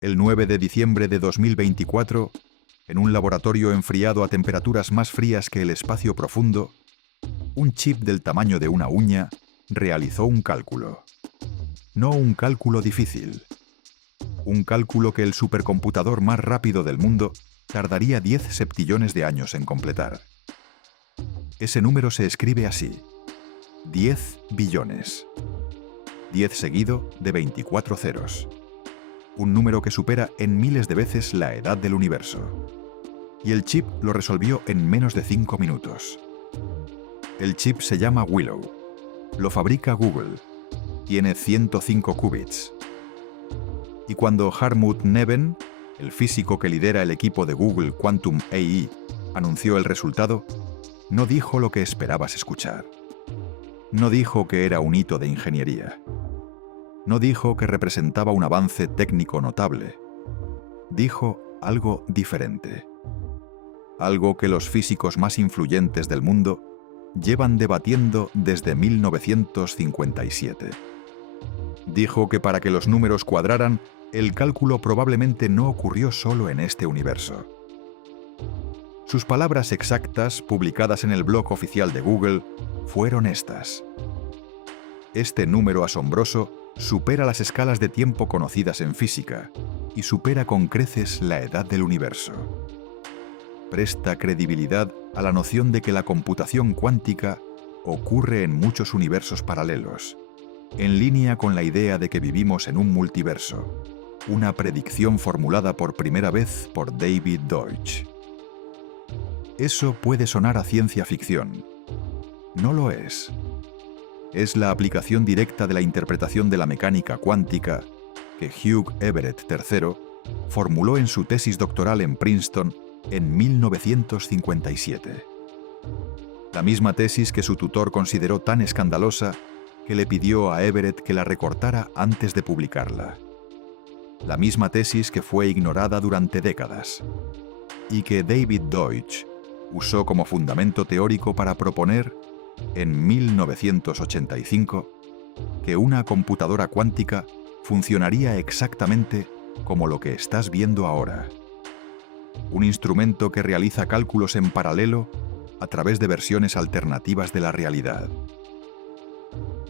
El 9 de diciembre de 2024, en un laboratorio enfriado a temperaturas más frías que el espacio profundo, un chip del tamaño de una uña realizó un cálculo. No un cálculo difícil. Un cálculo que el supercomputador más rápido del mundo tardaría 10 septillones de años en completar. Ese número se escribe así: 10 billones. 10 seguido de 24 ceros. Un número que supera en miles de veces la edad del universo. Y el chip lo resolvió en menos de 5 minutos. El chip se llama Willow. Lo fabrica Google. Tiene 105 qubits. Y cuando Hartmut Neven, el físico que lidera el equipo de Google Quantum AI, anunció el resultado, no dijo lo que esperabas escuchar. No dijo que era un hito de ingeniería. No dijo que representaba un avance técnico notable. Dijo algo diferente. Algo que los físicos más influyentes del mundo llevan debatiendo desde 1957. Dijo que para que los números cuadraran, el cálculo probablemente no ocurrió solo en este universo. Sus palabras exactas, publicadas en el blog oficial de Google, fueron estas: este número asombroso supera las escalas de tiempo conocidas en física y supera con creces la edad del universo. Presta credibilidad a la noción de que la computación cuántica ocurre en muchos universos paralelos, en línea con la idea de que vivimos en un multiverso, una predicción formulada por primera vez por David Deutsch. Eso puede sonar a ciencia ficción. No lo es. Es la aplicación directa de la interpretación de la mecánica cuántica que Hugh Everett III formuló en su tesis doctoral en Princeton en 1957. La misma tesis que su tutor consideró tan escandalosa que le pidió a Everett que la recortara antes de publicarla. La misma tesis que fue ignorada durante décadas y que David Deutsch usó como fundamento teórico para proponer, en 1985, que una computadora cuántica funcionaría exactamente como lo que estás viendo ahora. Un instrumento que realiza cálculos en paralelo a través de versiones alternativas de la realidad.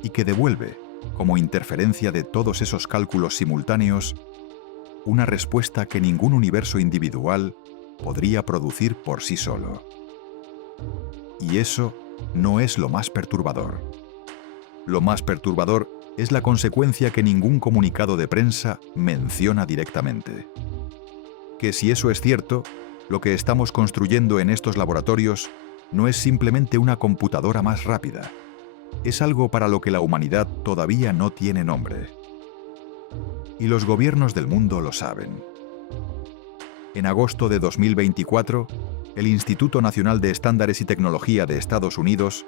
Y que devuelve, como interferencia de todos esos cálculos simultáneos, una respuesta que ningún universo individual podría producir por sí solo. Y eso no es lo más perturbador. Lo más perturbador es la consecuencia que ningún comunicado de prensa menciona directamente. Que si eso es cierto, lo que estamos construyendo en estos laboratorios no es simplemente una computadora más rápida. Es algo para lo que la humanidad todavía no tiene nombre. Y los gobiernos del mundo lo saben. En agosto de 2024, el Instituto Nacional de Estándares y Tecnología de Estados Unidos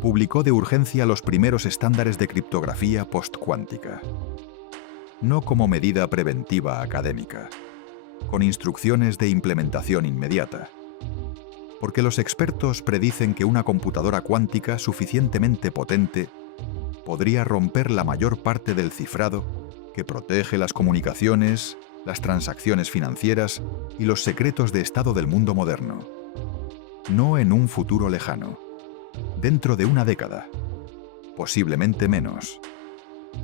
publicó de urgencia los primeros estándares de criptografía postcuántica. No como medida preventiva académica, con instrucciones de implementación inmediata. Porque los expertos predicen que una computadora cuántica suficientemente potente podría romper la mayor parte del cifrado que protege las comunicaciones, las transacciones financieras y los secretos de estado del mundo moderno. No en un futuro lejano, dentro de una década, posiblemente menos.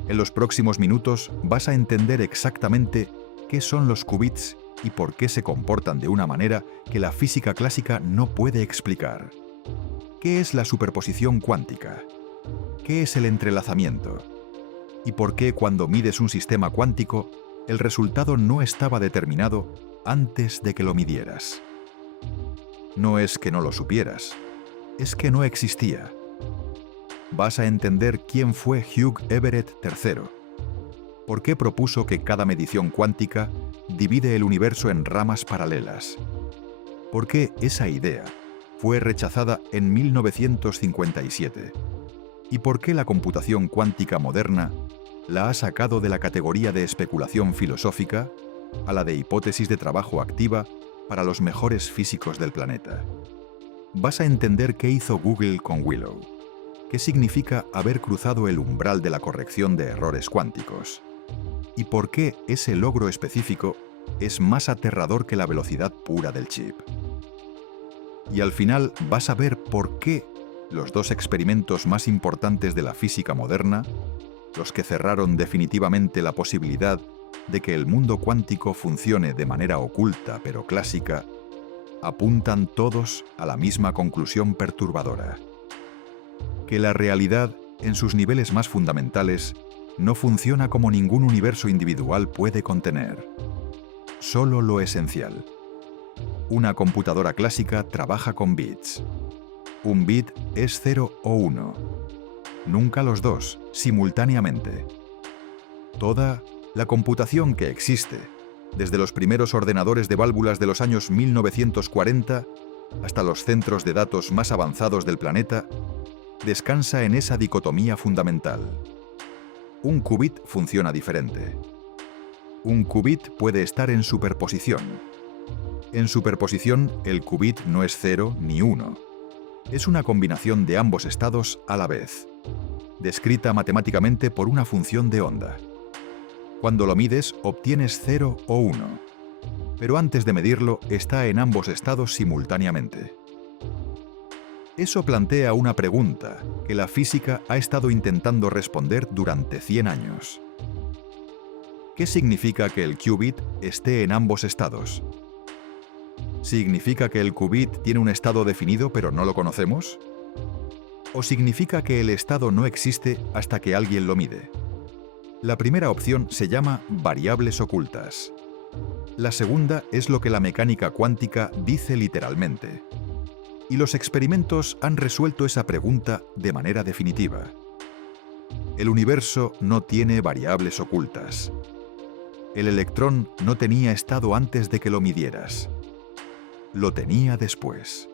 En los próximos minutos vas a entender exactamente qué son los qubits y por qué se comportan de una manera que la física clásica no puede explicar. ¿Qué es la superposición cuántica? ¿Qué es el entrelazamiento? ¿Y por qué cuando mides un sistema cuántico, el resultado no estaba determinado antes de que lo midieras? No es que no lo supieras, es que no existía. Vas a entender quién fue Hugh Everett III, por qué propuso que cada medición cuántica divide el universo en ramas paralelas, por qué esa idea fue rechazada en 1957 y por qué la computación cuántica moderna la ha sacado de la categoría de especulación filosófica a la de hipótesis de trabajo activa para los mejores físicos del planeta. Vas a entender qué hizo Google con Willow, qué significa haber cruzado el umbral de la corrección de errores cuánticos, ¿Y por qué ese logro específico es más aterrador que la velocidad pura del chip? Y al final vas a ver por qué los dos experimentos más importantes de la física moderna, los que cerraron definitivamente la posibilidad de que el mundo cuántico funcione de manera oculta pero clásica, apuntan todos a la misma conclusión perturbadora: que la realidad, en sus niveles más fundamentales, no funciona como ningún universo individual puede contener. Solo lo esencial. Una computadora clásica trabaja con bits. Un bit es 0 o 1. Nunca los dos, simultáneamente. Toda la computación que existe, desde los primeros ordenadores de válvulas de los años 1940 hasta los centros de datos más avanzados del planeta, descansa en esa dicotomía fundamental. Un qubit funciona diferente. Un qubit puede estar en superposición. En superposición, el qubit no es 0 ni 1. Es una combinación de ambos estados a la vez, descrita matemáticamente por una función de onda. Cuando lo mides, obtienes 0 o 1, pero antes de medirlo está en ambos estados simultáneamente. Eso plantea una pregunta que la física ha estado intentando responder durante 100 años. ¿Qué significa que el qubit esté en ambos estados? ¿Significa que el qubit tiene un estado definido pero no lo conocemos? ¿O significa que el estado no existe hasta que alguien lo mide? La primera opción se llama variables ocultas. La segunda es lo que la mecánica cuántica dice literalmente. Y los experimentos han resuelto esa pregunta de manera definitiva. El universo no tiene variables ocultas. El electrón no tenía estado antes de que lo midieras. Lo tenía después.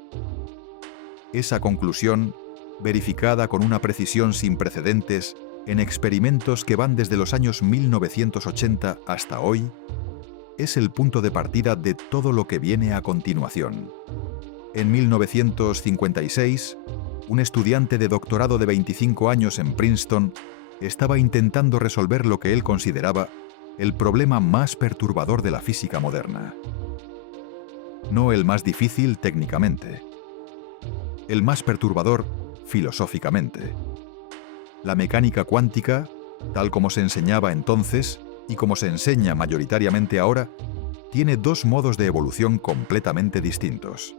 Esa conclusión, verificada con una precisión sin precedentes en experimentos que van desde los años 1980 hasta hoy, es el punto de partida de todo lo que viene a continuación. En 1956, un estudiante de doctorado de 25 años en Princeton estaba intentando resolver lo que él consideraba el problema más perturbador de la física moderna. No el más difícil técnicamente. El más perturbador filosóficamente. La mecánica cuántica, tal como se enseñaba entonces y como se enseña mayoritariamente ahora, tiene dos modos de evolución completamente distintos.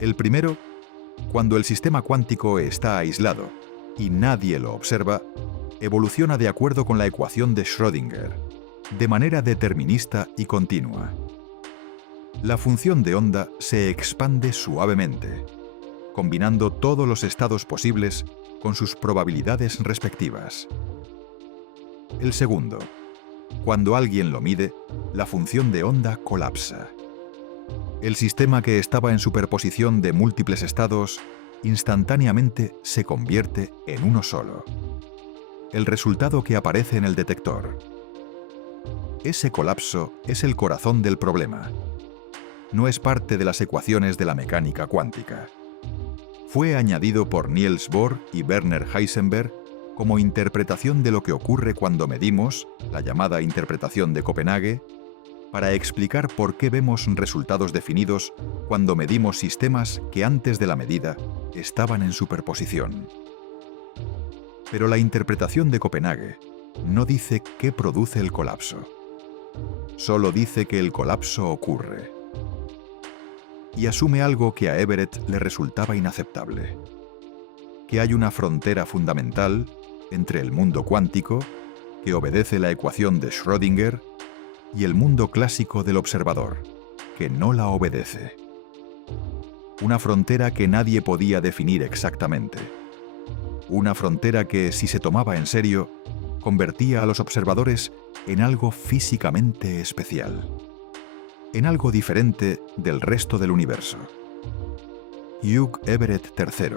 El primero, cuando el sistema cuántico está aislado y nadie lo observa, evoluciona de acuerdo con la ecuación de Schrödinger, de manera determinista y continua. La función de onda se expande suavemente, combinando todos los estados posibles con sus probabilidades respectivas. El segundo, cuando alguien lo mide, la función de onda colapsa. El sistema que estaba en superposición de múltiples estados instantáneamente se convierte en uno solo. El resultado que aparece en el detector. Ese colapso es el corazón del problema. No es parte de las ecuaciones de la mecánica cuántica. Fue añadido por Niels Bohr y Werner Heisenberg como interpretación de lo que ocurre cuando medimos, la llamada interpretación de Copenhague, para explicar por qué vemos resultados definidos cuando medimos sistemas que antes de la medida estaban en superposición. Pero la interpretación de Copenhague no dice qué produce el colapso. Solo dice que el colapso ocurre. Y asume algo que a Everett le resultaba inaceptable: que hay una frontera fundamental entre el mundo cuántico, que obedece la ecuación de Schrödinger, y el mundo clásico del observador, que no la obedece. Una frontera que nadie podía definir exactamente. Una frontera que, si se tomaba en serio, convertía a los observadores en algo físicamente especial, en algo diferente del resto del universo. Hugh Everett III,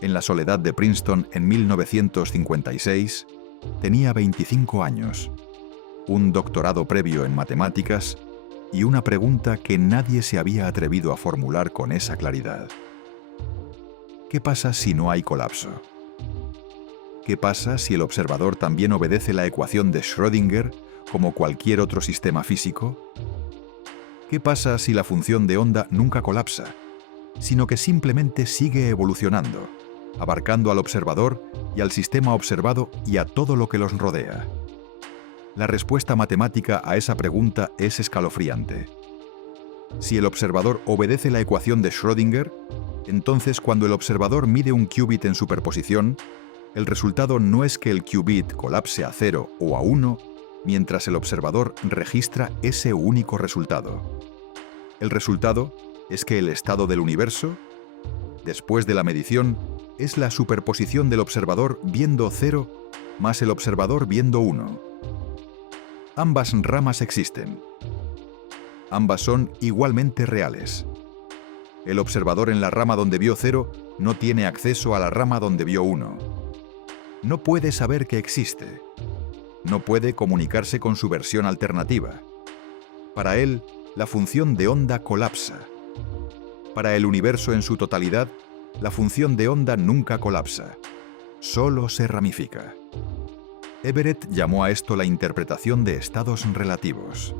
en la soledad de Princeton en 1956, tenía 25 años, un doctorado previo en matemáticas y una pregunta que nadie se había atrevido a formular con esa claridad. ¿Qué pasa si no hay colapso? ¿Qué pasa si el observador también obedece la ecuación de Schrödinger como cualquier otro sistema físico? ¿Qué pasa si la función de onda nunca colapsa, sino que simplemente sigue evolucionando, abarcando al observador y al sistema observado y a todo lo que los rodea? La respuesta matemática a esa pregunta es escalofriante. Si el observador obedece la ecuación de Schrödinger, entonces cuando el observador mide un qubit en superposición, el resultado no es que el qubit colapse a 0 o a 1, mientras el observador registra ese único resultado. El resultado es que el estado del universo, después de la medición, es la superposición del observador viendo 0 más el observador viendo 1. Ambas ramas existen. Ambas son igualmente reales. El observador en la rama donde vio 0 no tiene acceso a la rama donde vio 1. No puede saber que existe. No puede comunicarse con su versión alternativa. Para él, la función de onda colapsa. Para el universo en su totalidad, la función de onda nunca colapsa. Solo se ramifica. Everett llamó a esto la interpretación de estados relativos,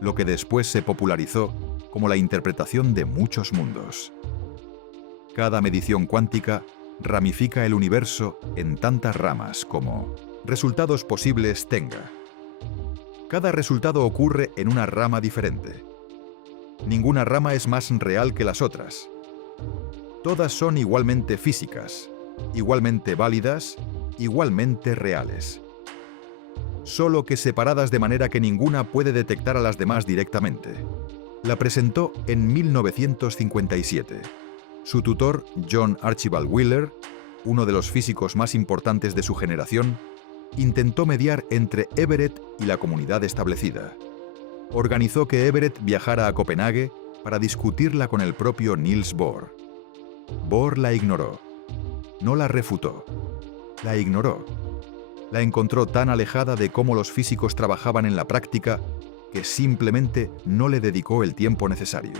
lo que después se popularizó como la interpretación de muchos mundos. Cada medición cuántica ramifica el universo en tantas ramas como resultados posibles tenga. Cada resultado ocurre en una rama diferente. Ninguna rama es más real que las otras. Todas son igualmente físicas, igualmente válidas, igualmente reales. Solo que separadas de manera que ninguna puede detectar a las demás directamente. La presentó en 1957. Su tutor, John Archibald Wheeler, uno de los físicos más importantes de su generación, intentó mediar entre Everett y la comunidad establecida. Organizó que Everett viajara a Copenhague para discutirla con el propio Niels Bohr. Bohr la ignoró. No la refutó. La ignoró. La encontró tan alejada de cómo los físicos trabajaban en la práctica que simplemente no le dedicó el tiempo necesario.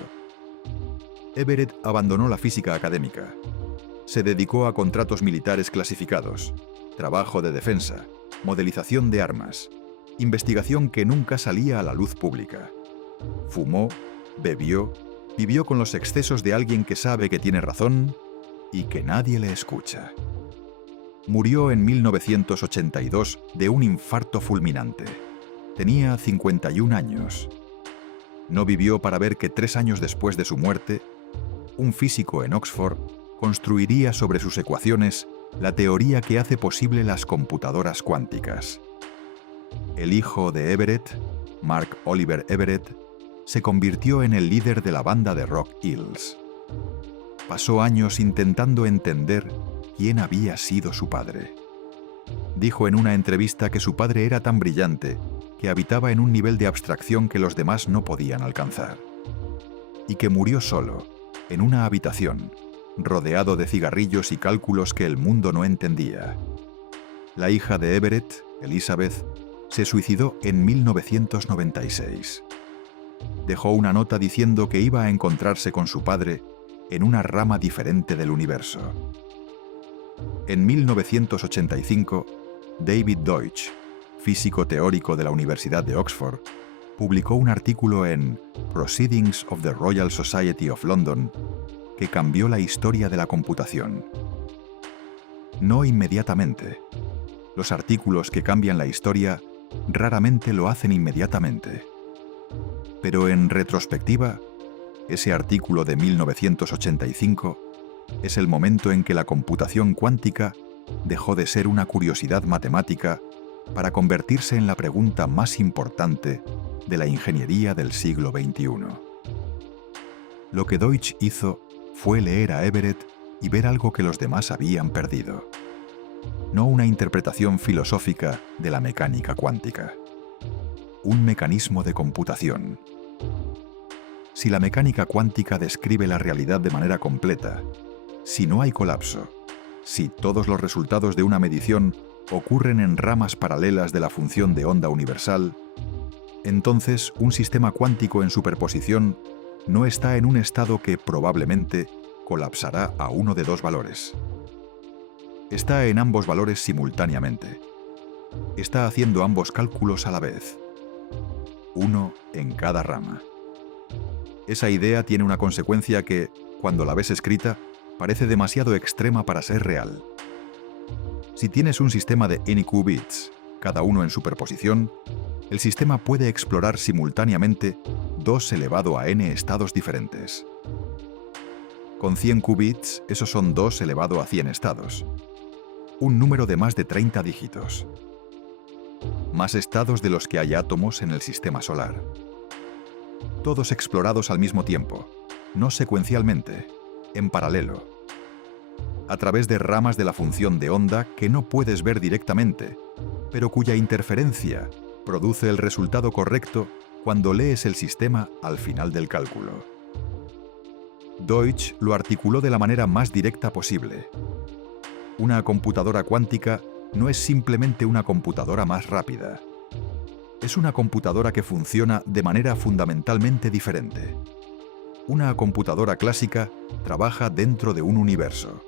Everett abandonó la física académica. Se dedicó a contratos militares clasificados, trabajo de defensa, modelización de armas, investigación que nunca salía a la luz pública. Fumó, bebió, vivió con los excesos de alguien que sabe que tiene razón y que nadie le escucha. Murió en 1982 de un infarto fulminante. Tenía 51 años. No vivió para ver que 3 años después de su muerte, un físico en Oxford construiría sobre sus ecuaciones la teoría que hace posible las computadoras cuánticas. El hijo de Everett, Mark Oliver Everett, se convirtió en el líder de la banda de rock Hills. Pasó años intentando entender quién había sido su padre. Dijo en una entrevista que su padre era tan brillante que habitaba en un nivel de abstracción que los demás no podían alcanzar. Y que murió solo, en una habitación, rodeado de cigarrillos y cálculos que el mundo no entendía. La hija de Everett, Elizabeth, se suicidó en 1996. Dejó una nota diciendo que iba a encontrarse con su padre en una rama diferente del universo. En 1985, David Deutsch, físico teórico de la Universidad de Oxford, publicó un artículo en Proceedings of the Royal Society of London que cambió la historia de la computación. No inmediatamente. Los artículos que cambian la historia raramente lo hacen inmediatamente. Pero en retrospectiva, ese artículo de 1985 es el momento en que la computación cuántica dejó de ser una curiosidad matemática para convertirse en la pregunta más importante de la ingeniería del siglo XXI. Lo que Deutsch hizo fue leer a Everett y ver algo que los demás habían perdido. No una interpretación filosófica de la mecánica cuántica. Un mecanismo de computación. Si la mecánica cuántica describe la realidad de manera completa, si no hay colapso, si todos los resultados de una medición ocurren en ramas paralelas de la función de onda universal, entonces un sistema cuántico en superposición no está en un estado que probablemente colapsará a uno de dos valores. está en ambos valores simultáneamente. Está haciendo ambos cálculos a la vez. Uno en cada rama. Esa idea tiene una consecuencia que, cuando la ves escrita, parece demasiado extrema para ser real. Si tienes un sistema de n qubits, cada uno en superposición, el sistema puede explorar simultáneamente 2 elevado a n estados diferentes. Con 100 qubits, esos son 2 elevado a 100 estados. Un número de más de 30 dígitos. Más estados de los que hay átomos en el sistema solar. Todos explorados al mismo tiempo, no secuencialmente, en paralelo. A través de ramas de la función de onda que no puedes ver directamente, pero cuya interferencia produce el resultado correcto cuando lees el sistema al final del cálculo. Deutsch lo articuló de la manera más directa posible. Una computadora cuántica no es simplemente una computadora más rápida. Es una computadora que funciona de manera fundamentalmente diferente. Una computadora clásica trabaja dentro de un universo.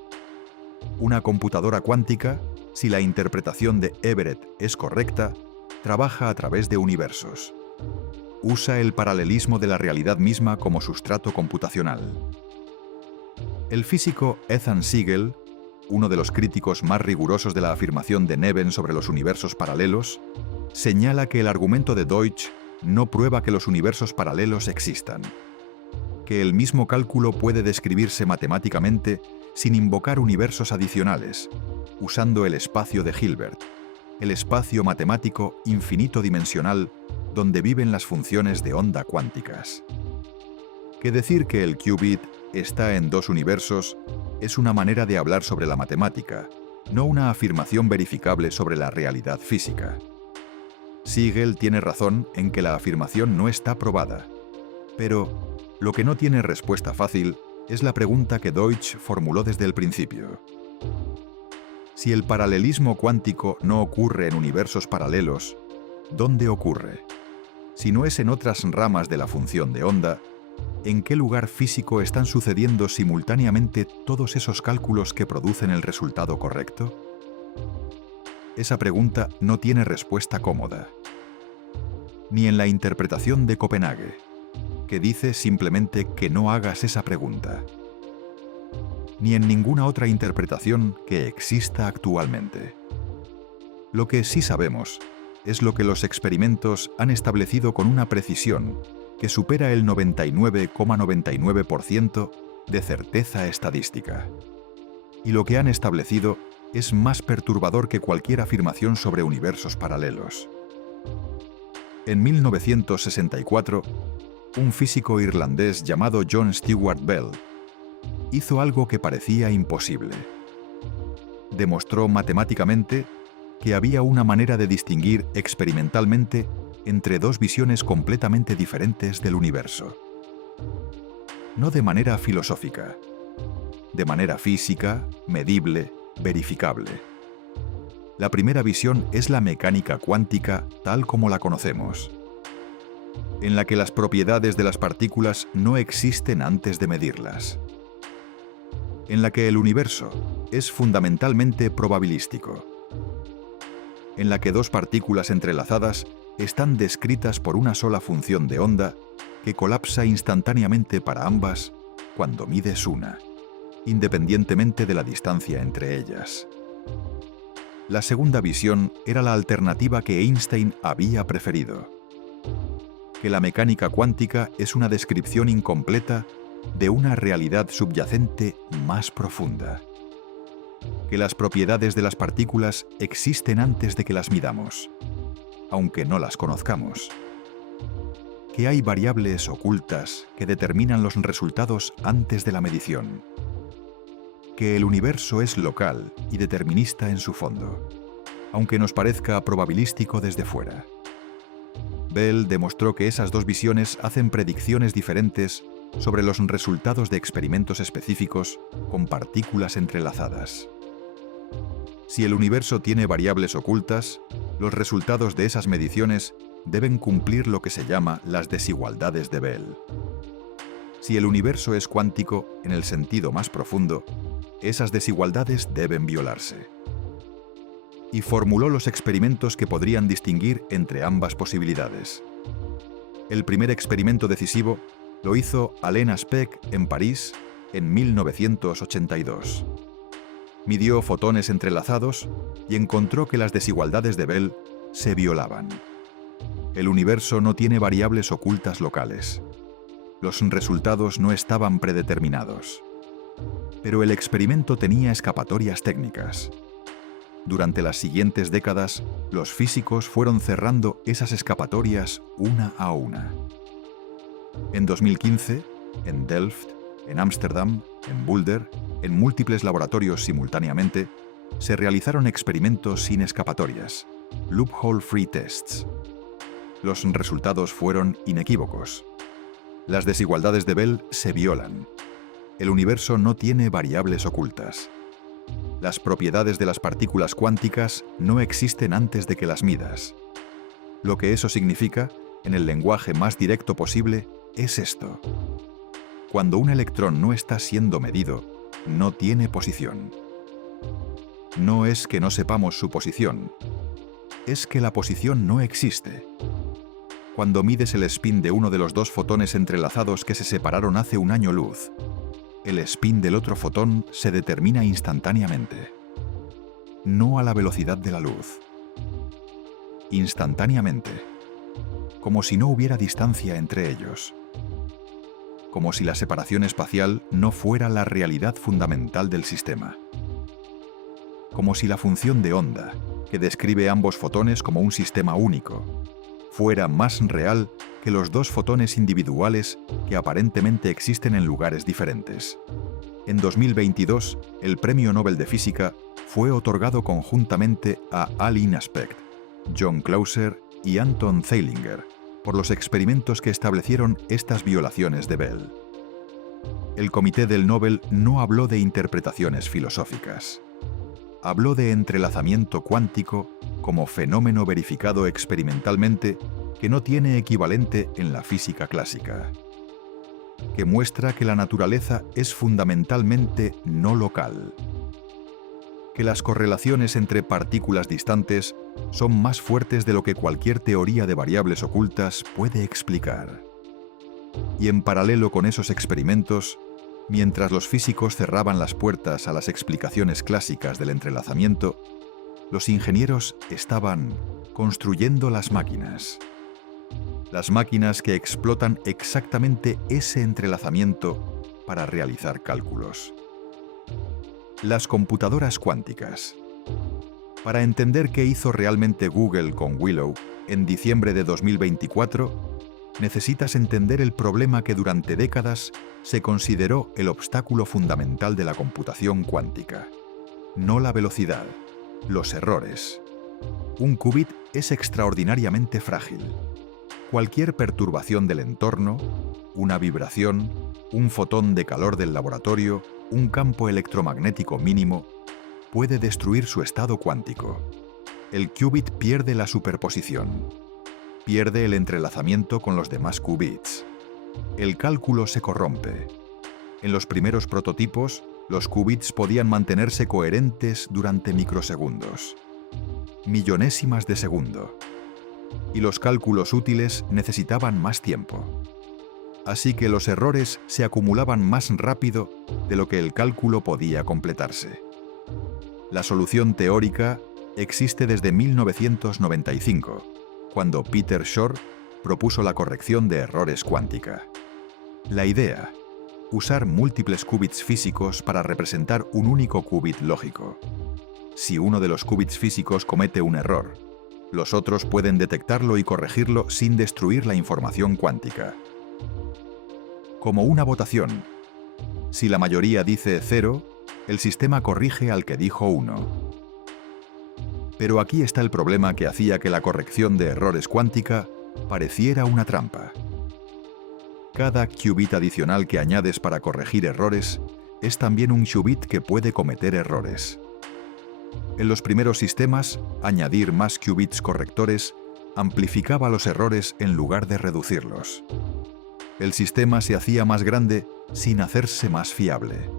Una computadora cuántica, si la interpretación de Everett es correcta, trabaja a través de universos. Usa el paralelismo de la realidad misma como sustrato computacional. El físico Ethan Siegel, uno de los críticos más rigurosos de la afirmación de Neven sobre los universos paralelos, señala que el argumento de Deutsch no prueba que los universos paralelos existan, que el mismo cálculo puede describirse matemáticamente sin invocar universos adicionales, usando el espacio de Hilbert, el espacio matemático infinito dimensional donde viven las funciones de onda cuánticas. Que decir que el qubit está en 2 universos es una manera de hablar sobre la matemática, no una afirmación verificable sobre la realidad física. Siegel tiene razón en que la afirmación no está probada, pero lo que no tiene respuesta fácil es la pregunta que Deutsch formuló desde el principio. Si el paralelismo cuántico no ocurre en universos paralelos, ¿dónde ocurre? Si no es en otras ramas de la función de onda, ¿en qué lugar físico están sucediendo simultáneamente todos esos cálculos que producen el resultado correcto? Esa pregunta no tiene respuesta cómoda. Ni en la interpretación de Copenhague, que dice simplemente que no hagas esa pregunta. Ni en ninguna otra interpretación que exista actualmente. Lo que sí sabemos es lo que los experimentos han establecido con una precisión que supera el 99,99% de certeza estadística. Y lo que han establecido es más perturbador que cualquier afirmación sobre universos paralelos. En 1964, un físico irlandés llamado John Stuart Bell hizo algo que parecía imposible. Demostró matemáticamente que había una manera de distinguir experimentalmente entre 2 visiones completamente diferentes del universo. No de manera filosófica, de manera física, medible, verificable. La primera visión es la mecánica cuántica tal como la conocemos, en la que las propiedades de las partículas no existen antes de medirlas, en la que el universo es fundamentalmente probabilístico, en la que 2 partículas entrelazadas están descritas por una sola función de onda que colapsa instantáneamente para ambas cuando mides una, independientemente de la distancia entre ellas. La segunda visión era la alternativa que Einstein había preferido, que la mecánica cuántica es una descripción incompleta de una realidad subyacente más profunda, que las propiedades de las partículas existen antes de que las midamos, aunque no las conozcamos, que hay variables ocultas que determinan los resultados antes de la medición, que el universo es local y determinista en su fondo, aunque nos parezca probabilístico desde fuera. Bell demostró que esas 2 visiones hacen predicciones diferentes sobre los resultados de experimentos específicos con partículas entrelazadas. Si el universo tiene variables ocultas, los resultados de esas mediciones deben cumplir lo que se llama las desigualdades de Bell. Si el universo es cuántico en el sentido más profundo, Esas desigualdades deben violarse. Y formuló los experimentos que podrían distinguir entre ambas posibilidades. El primer experimento decisivo lo hizo Alain Aspect en París en 1982. Midió fotones entrelazados y encontró que las desigualdades de Bell se violaban. El universo no tiene variables ocultas locales. Los resultados no estaban predeterminados. Pero el experimento tenía escapatorias técnicas. Durante las siguientes décadas, los físicos fueron cerrando esas escapatorias una a una. En 2015, en Delft, en Ámsterdam, en Boulder, en múltiples laboratorios simultáneamente, se realizaron experimentos sin escapatorias, loophole-free tests. Los resultados fueron inequívocos. Las desigualdades de Bell se violan. El universo no tiene variables ocultas. Las propiedades de las partículas cuánticas no existen antes de que las midas. Lo que eso significa, en el lenguaje más directo posible, es esto. Cuando un electrón no está siendo medido, no tiene posición. No es que no sepamos su posición, es que la posición no existe. Cuando mides el spin de uno de los dos fotones entrelazados que se separaron hace un año luz, el spin del otro fotón se determina instantáneamente. No a la velocidad de la luz. Instantáneamente. Como si no hubiera distancia entre ellos. Como si la separación espacial no fuera la realidad fundamental del sistema. Como si la función de onda, que describe ambos fotones como un sistema único, fuera más real que los dos fotones individuales que aparentemente existen en lugares diferentes. En 2022, el Premio Nobel de Física fue otorgado conjuntamente a Alain Aspect, John Clauser y Anton Zeilinger por los experimentos que establecieron estas violaciones de Bell. El Comité del Nobel no habló de interpretaciones filosóficas. Habló de entrelazamiento cuántico como fenómeno verificado experimentalmente que no tiene equivalente en la física clásica, que muestra que la naturaleza es fundamentalmente no local, que las correlaciones entre partículas distantes son más fuertes de lo que cualquier teoría de variables ocultas puede explicar. Y en paralelo con esos experimentos, mientras los físicos cerraban las puertas a las explicaciones clásicas del entrelazamiento, los ingenieros estaban construyendo las máquinas. Las máquinas que explotan exactamente ese entrelazamiento para realizar cálculos. Las computadoras cuánticas. Para entender qué hizo realmente Google con Willow en diciembre de 2024, necesitas entender el problema que durante décadas se consideró el obstáculo fundamental de la computación cuántica. No la velocidad, los errores. Un qubit es extraordinariamente frágil. Cualquier perturbación del entorno, una vibración, un fotón de calor del laboratorio, un campo electromagnético mínimo, puede destruir su estado cuántico. El qubit pierde la superposición. Pierde el entrelazamiento con los demás qubits. El cálculo se corrompe. En los primeros prototipos, los qubits podían mantenerse coherentes durante microsegundos. Millonésimas de segundo. Y los cálculos útiles necesitaban más tiempo. Así que los errores se acumulaban más rápido de lo que el cálculo podía completarse. La solución teórica existe desde 1995, cuando Peter Shor propuso la corrección de errores cuántica. La idea: usar múltiples qubits físicos para representar un único qubit lógico. Si uno de los qubits físicos comete un error, los otros pueden detectarlo y corregirlo sin destruir la información cuántica. Como una votación. Si la mayoría dice 0, el sistema corrige al que dijo 1. Pero aquí está el problema que hacía que la corrección de errores cuántica pareciera una trampa. Cada qubit adicional que añades para corregir errores es también un qubit que puede cometer errores. En los primeros sistemas, añadir más qubits correctores amplificaba los errores en lugar de reducirlos. El sistema se hacía más grande sin hacerse más fiable.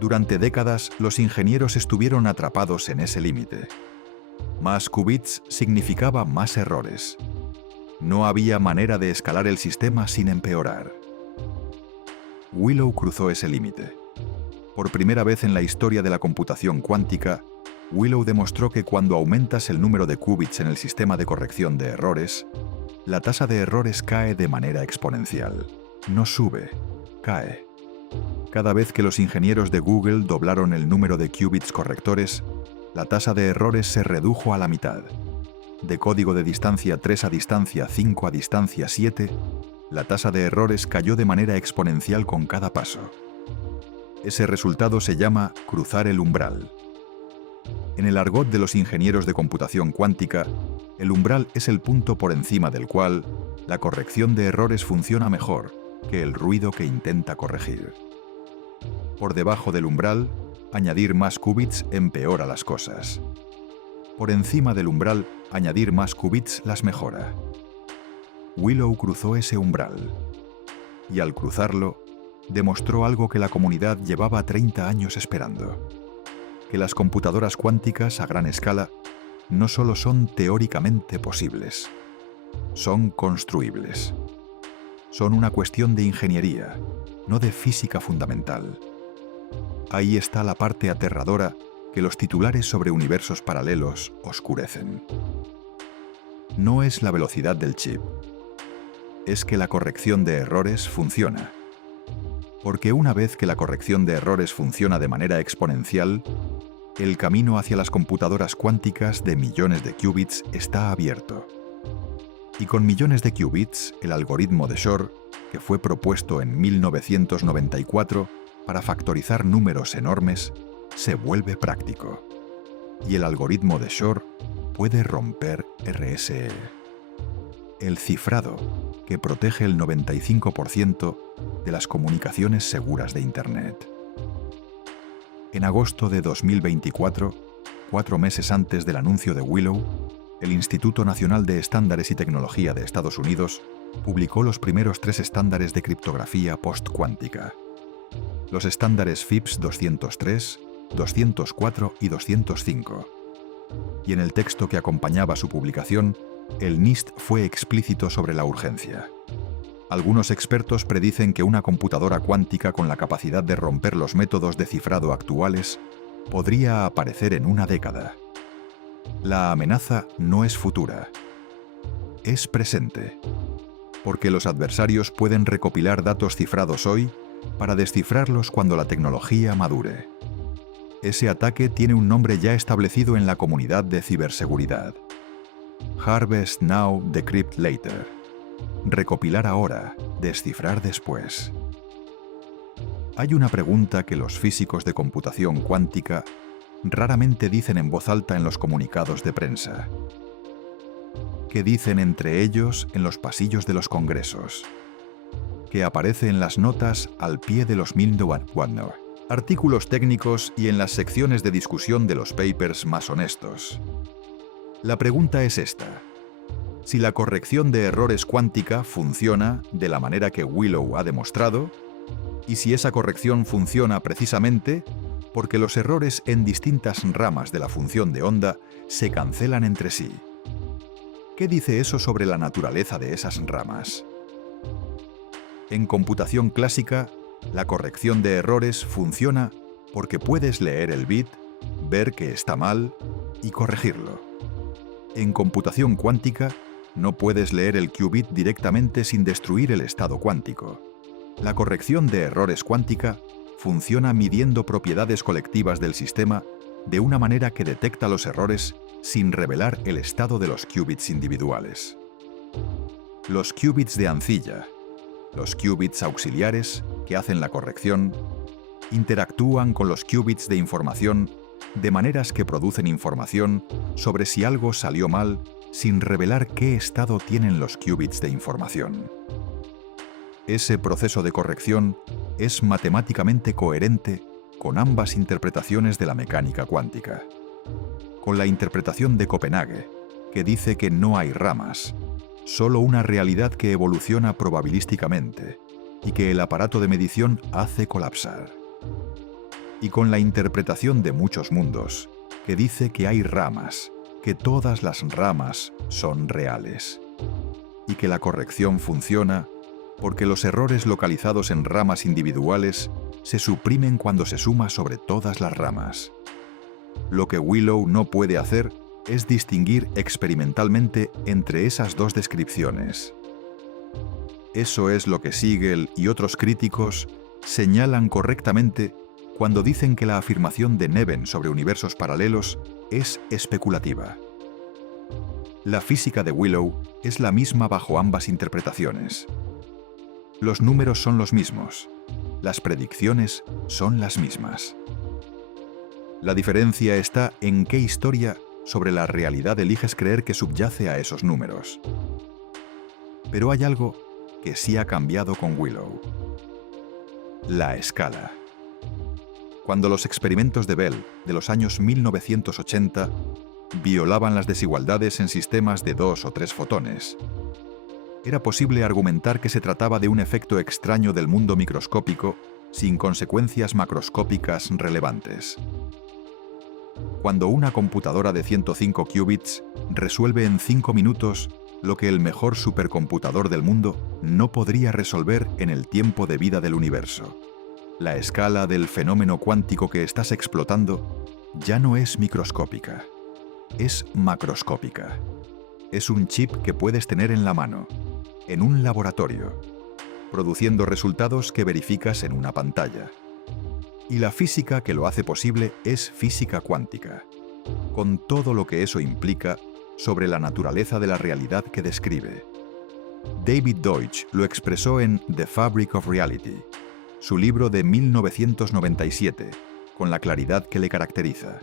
Durante décadas, los ingenieros estuvieron atrapados en ese límite. Más qubits significaba más errores. No había manera de escalar el sistema sin empeorar. Willow cruzó ese límite. Por primera vez en la historia de la computación cuántica, Willow demostró que cuando aumentas el número de qubits en el sistema de corrección de errores, la tasa de errores cae de manera exponencial. No sube, cae. Cada vez que los ingenieros de Google doblaron el número de qubits correctores, la tasa de errores se redujo a la mitad. De código de distancia 3 a distancia 5 a distancia 7, la tasa de errores cayó de manera exponencial con cada paso. Ese resultado se llama cruzar el umbral. En el argot de los ingenieros de computación cuántica, el umbral es el punto por encima del cual la corrección de errores funciona mejor que el ruido que intenta corregir. Por debajo del umbral, añadir más qubits empeora las cosas. Por encima del umbral, añadir más qubits las mejora. Willow cruzó ese umbral. Y al cruzarlo, demostró algo que la comunidad llevaba 30 años esperando: que las computadoras cuánticas a gran escala no solo son teóricamente posibles, son construibles. Son una cuestión de ingeniería, no de física fundamental. Ahí está la parte aterradora que los titulares sobre universos paralelos oscurecen. No es la velocidad del chip, es que la corrección de errores funciona. Porque una vez que la corrección de errores funciona de manera exponencial, el camino hacia las computadoras cuánticas de millones de qubits está abierto. Y con millones de qubits, el algoritmo de Shor, que fue propuesto en 1994 para factorizar números enormes, se vuelve práctico. Y el algoritmo de Shor puede romper RSE. El cifrado, que protege el 95% de las comunicaciones seguras de Internet. En agosto de 2024, 4 meses antes del anuncio de Willow, el Instituto Nacional de Estándares y Tecnología de Estados Unidos publicó los primeros 3 estándares de criptografía postcuántica. Los estándares FIPS 203, 204 y 205. Y en el texto que acompañaba su publicación, el NIST fue explícito sobre la urgencia. Algunos expertos predicen que una computadora cuántica con la capacidad de romper los métodos de cifrado actuales podría aparecer en una década. La amenaza no es futura, es presente, porque los adversarios pueden recopilar datos cifrados hoy para descifrarlos cuando la tecnología madure. Ese ataque tiene un nombre ya establecido en la comunidad de ciberseguridad: Harvest Now, Decrypt Later. Recopilar ahora, descifrar después. Hay una pregunta que los físicos de computación cuántica raramente dicen en voz alta en los comunicados de prensa. ¿Qué dicen entre ellos en los pasillos de los congresos? Que aparece en las notas al pie de los Wagner, artículos técnicos y en las secciones de discusión de los papers más honestos. La pregunta es esta: si la corrección de errores cuántica funciona de la manera que Willow ha demostrado, y si esa corrección funciona precisamente porque los errores en distintas ramas de la función de onda se cancelan entre sí. ¿Qué dice eso sobre la naturaleza de esas ramas? En computación clásica, la corrección de errores funciona porque puedes leer el bit, ver que está mal y corregirlo. En computación cuántica, no puedes leer el qubit directamente sin destruir el estado cuántico. La corrección de errores cuántica funciona midiendo propiedades colectivas del sistema de una manera que detecta los errores sin revelar el estado de los qubits individuales. Los qubits de Ancilla, los qubits auxiliares que hacen la corrección, interactúan con los qubits de información de maneras que producen información sobre si algo salió mal sin revelar qué estado tienen los qubits de información. Ese proceso de corrección es matemáticamente coherente con ambas interpretaciones de la mecánica cuántica. Con la interpretación de Copenhague, que dice que no hay ramas, solo una realidad que evoluciona probabilísticamente y que el aparato de medición hace colapsar. y con la interpretación de muchos mundos, que dice que hay ramas, que todas las ramas son reales, y que la corrección funciona porque los errores localizados en ramas individuales se suprimen cuando se suma sobre todas las ramas. Lo que Willow no puede hacer es distinguir experimentalmente entre esas dos descripciones. Eso es lo que Siegel y otros críticos señalan correctamente cuando dicen que la afirmación de Neven sobre universos paralelos es especulativa. La física de Willow es la misma bajo ambas interpretaciones. Los números son los mismos, las predicciones son las mismas. La diferencia está en qué historia sobre la realidad eliges creer que subyace a esos números. Pero hay algo que sí ha cambiado con Willow: la escala. Cuando los experimentos de Bell de los años 1980 violaban las desigualdades en sistemas de 2 o 3 fotones, era posible argumentar que se trataba de un efecto extraño del mundo microscópico sin consecuencias macroscópicas relevantes. Cuando una computadora de 105 qubits resuelve en 5 minutos lo que el mejor supercomputador del mundo no podría resolver en el tiempo de vida del universo, la escala del fenómeno cuántico que estás explotando ya no es microscópica, es macroscópica. Es un chip que puedes tener en la mano, en un laboratorio, produciendo resultados que verificas en una pantalla. Y la física que lo hace posible es física cuántica, con todo lo que eso implica sobre la naturaleza de la realidad que describe. David Deutsch lo expresó en The Fabric of Reality, su libro de 1997, con la claridad que le caracteriza.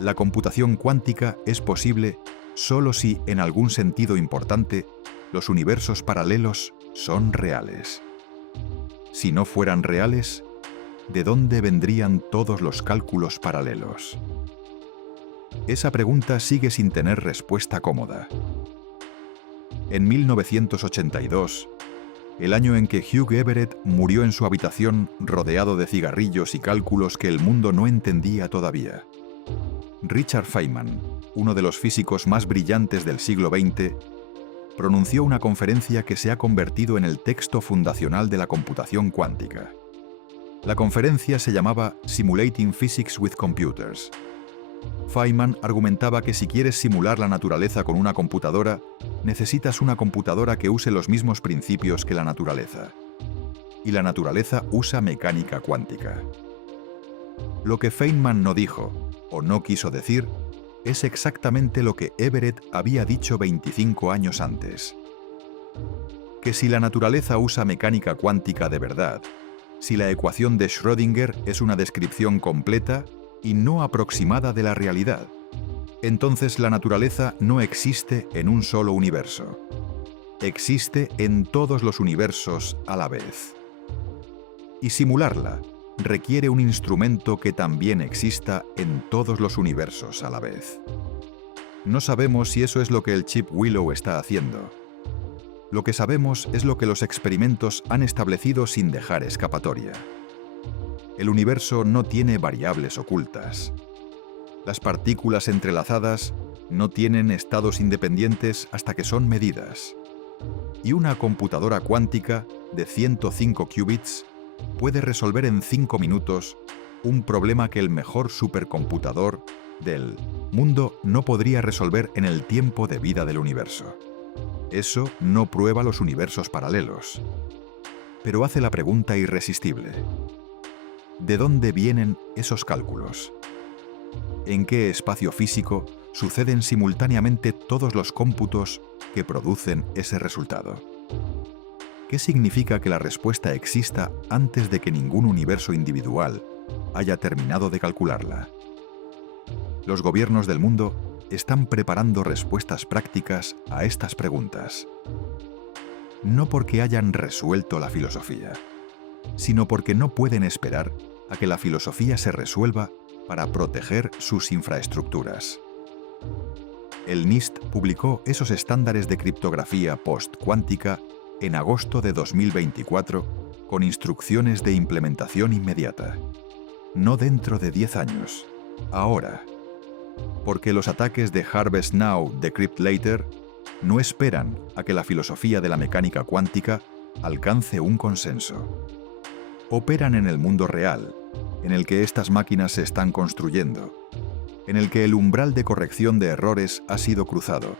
La computación cuántica es posible solo si, en algún sentido importante, los universos paralelos son reales. Si no fueran reales, ¿de dónde vendrían todos los cálculos paralelos? Esa pregunta sigue sin tener respuesta cómoda. En 1982, el año en que Hugh Everett murió en su habitación rodeado de cigarrillos y cálculos que el mundo no entendía todavía, Richard Feynman, uno de los físicos más brillantes del siglo XX, pronunció una conferencia que se ha convertido en el texto fundacional de la computación cuántica. La conferencia se llamaba Simulating Physics with Computers. Feynman argumentaba que si quieres simular la naturaleza con una computadora, necesitas una computadora que use los mismos principios que la naturaleza. Y la naturaleza usa mecánica cuántica. Lo que Feynman no dijo, o no quiso decir, es exactamente lo que Everett había dicho 25 años antes. Que si la naturaleza usa mecánica cuántica de verdad, si la ecuación de Schrödinger es una descripción completa y no aproximada de la realidad, entonces la naturaleza no existe en un solo universo. Existe en todos los universos a la vez. Y simularla requiere un instrumento que también exista en todos los universos a la vez. No sabemos si eso es lo que el chip Willow está haciendo. Lo que sabemos es lo que los experimentos han establecido sin dejar escapatoria. El universo no tiene variables ocultas. Las partículas entrelazadas no tienen estados independientes hasta que son medidas. Y una computadora cuántica de 105 qubits puede resolver en 5 minutos un problema que el mejor supercomputador del mundo no podría resolver en el tiempo de vida del universo. Eso no prueba los universos paralelos, pero hace la pregunta irresistible: ¿de dónde vienen esos cálculos? ¿En qué espacio físico suceden simultáneamente todos los cómputos que producen ese resultado? ¿Qué significa que la respuesta exista antes de que ningún universo individual haya terminado de calcularla? Los gobiernos del mundo están preparando respuestas prácticas a estas preguntas. No porque hayan resuelto la filosofía, sino porque no pueden esperar a que la filosofía se resuelva para proteger sus infraestructuras. El NIST publicó esos estándares de criptografía post-cuántica en agosto de 2024 con instrucciones de implementación inmediata. no dentro de 10 años, ahora. Porque los ataques de Harvest Now, Decrypt Later no esperan a que la filosofía de la mecánica cuántica alcance un consenso. Operan en el mundo real, en el que estas máquinas se están construyendo, en el que el umbral de corrección de errores ha sido cruzado,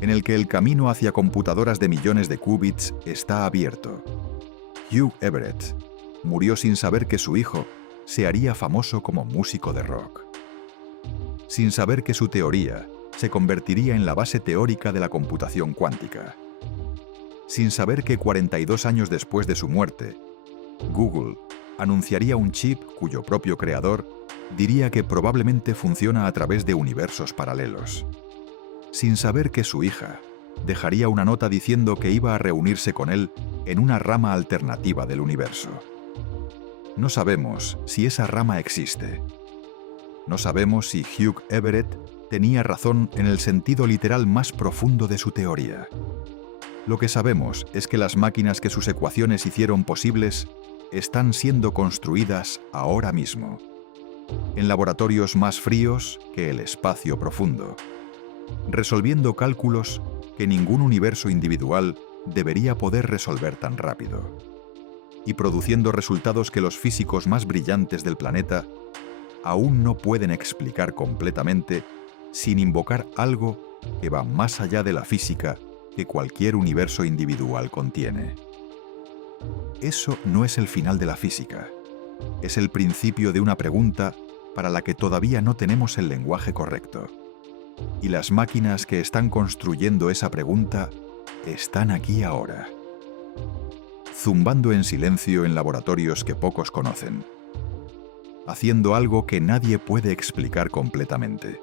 en el que el camino hacia computadoras de millones de qubits está abierto. Hugh Everett murió sin saber que su hijo se haría famoso como músico de rock. Sin saber que su teoría se convertiría en la base teórica de la computación cuántica. Sin saber que 42 años después de su muerte, Google anunciaría un chip cuyo propio creador diría que probablemente funciona a través de universos paralelos. Sin saber que su hija dejaría una nota diciendo que iba a reunirse con él en una rama alternativa del universo. No sabemos si esa rama existe. No sabemos si Hugh Everett tenía razón en el sentido literal más profundo de su teoría. Lo que sabemos es que las máquinas que sus ecuaciones hicieron posibles están siendo construidas ahora mismo, en laboratorios más fríos que el espacio profundo, resolviendo cálculos que ningún universo individual debería poder resolver tan rápido, y produciendo resultados que los físicos más brillantes del planeta aún no pueden explicar completamente sin invocar algo que va más allá de la física que cualquier universo individual contiene. Eso no es el final de la física, es el principio de una pregunta para la que todavía no tenemos el lenguaje correcto. Y las máquinas que están construyendo esa pregunta están aquí ahora, zumbando en silencio en laboratorios que pocos conocen, haciendo algo que nadie puede explicar completamente,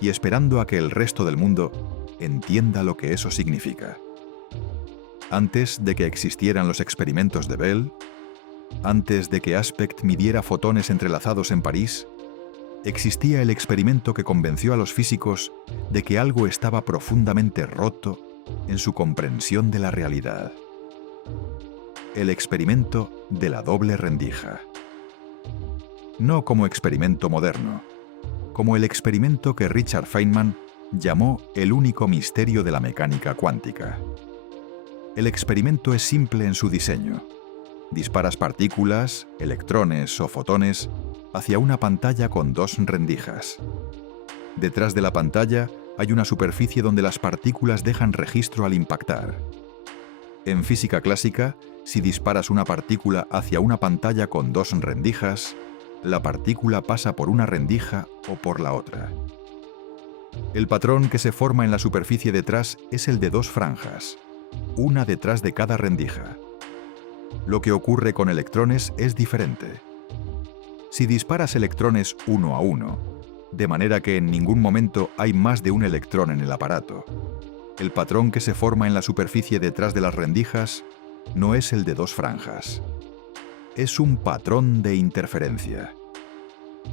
y esperando a que el resto del mundo entienda lo que eso significa. Antes de que existieran los experimentos de Bell, antes de que Aspect midiera fotones entrelazados en París, existía el experimento que convenció a los físicos de que algo estaba profundamente roto en su comprensión de la realidad. El experimento de la doble rendija. No como experimento moderno, como el experimento que Richard Feynman llamó el único misterio de la mecánica cuántica. El experimento es simple en su diseño. Disparas partículas, electrones o fotones hacia una pantalla con dos rendijas. Detrás de la pantalla hay una superficie donde las partículas dejan registro al impactar. En física clásica, si disparas una partícula hacia una pantalla con dos rendijas, la partícula pasa por una rendija o por la otra. El patrón que se forma en la superficie detrás es el de dos franjas, una detrás de cada rendija. Lo que ocurre con electrones es diferente. Si disparas electrones uno a uno, de manera que en ningún momento hay más de un electrón en el aparato, el patrón que se forma en la superficie detrás de las rendijas no es el de dos franjas. Es un patrón de interferencia.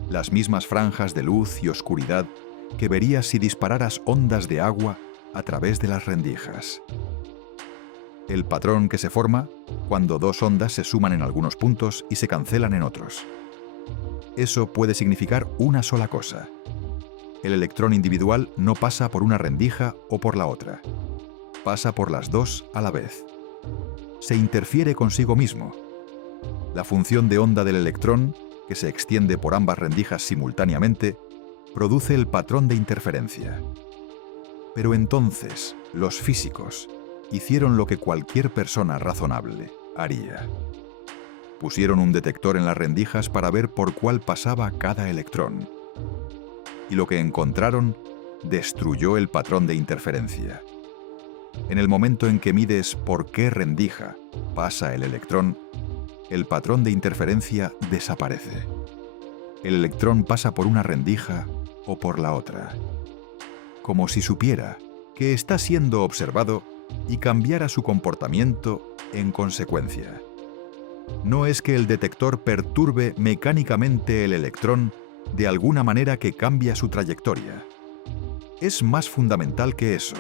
Las mismas franjas de luz y oscuridad que verías si dispararas ondas de agua a través de las rendijas. El patrón que se forma cuando dos ondas se suman en algunos puntos y se cancelan en otros. Eso puede significar una sola cosa. El electrón individual no pasa por una rendija o por la otra. Pasa por las dos a la vez. Se interfiere consigo mismo. La función de onda del electrón, que se extiende por ambas rendijas simultáneamente, produce el patrón de interferencia. Pero entonces, los físicos hicieron lo que cualquier persona razonable haría. Pusieron un detector en las rendijas para ver por cuál pasaba cada electrón. Y lo que encontraron destruyó el patrón de interferencia. En el momento en que mides por qué rendija pasa el electrón, el patrón de interferencia desaparece. El electrón pasa por una rendija o por la otra, como si supiera que está siendo observado y cambiara su comportamiento en consecuencia. No es que el detector perturbe mecánicamente el electrón de alguna manera que cambia su trayectoria. Es más fundamental que eso.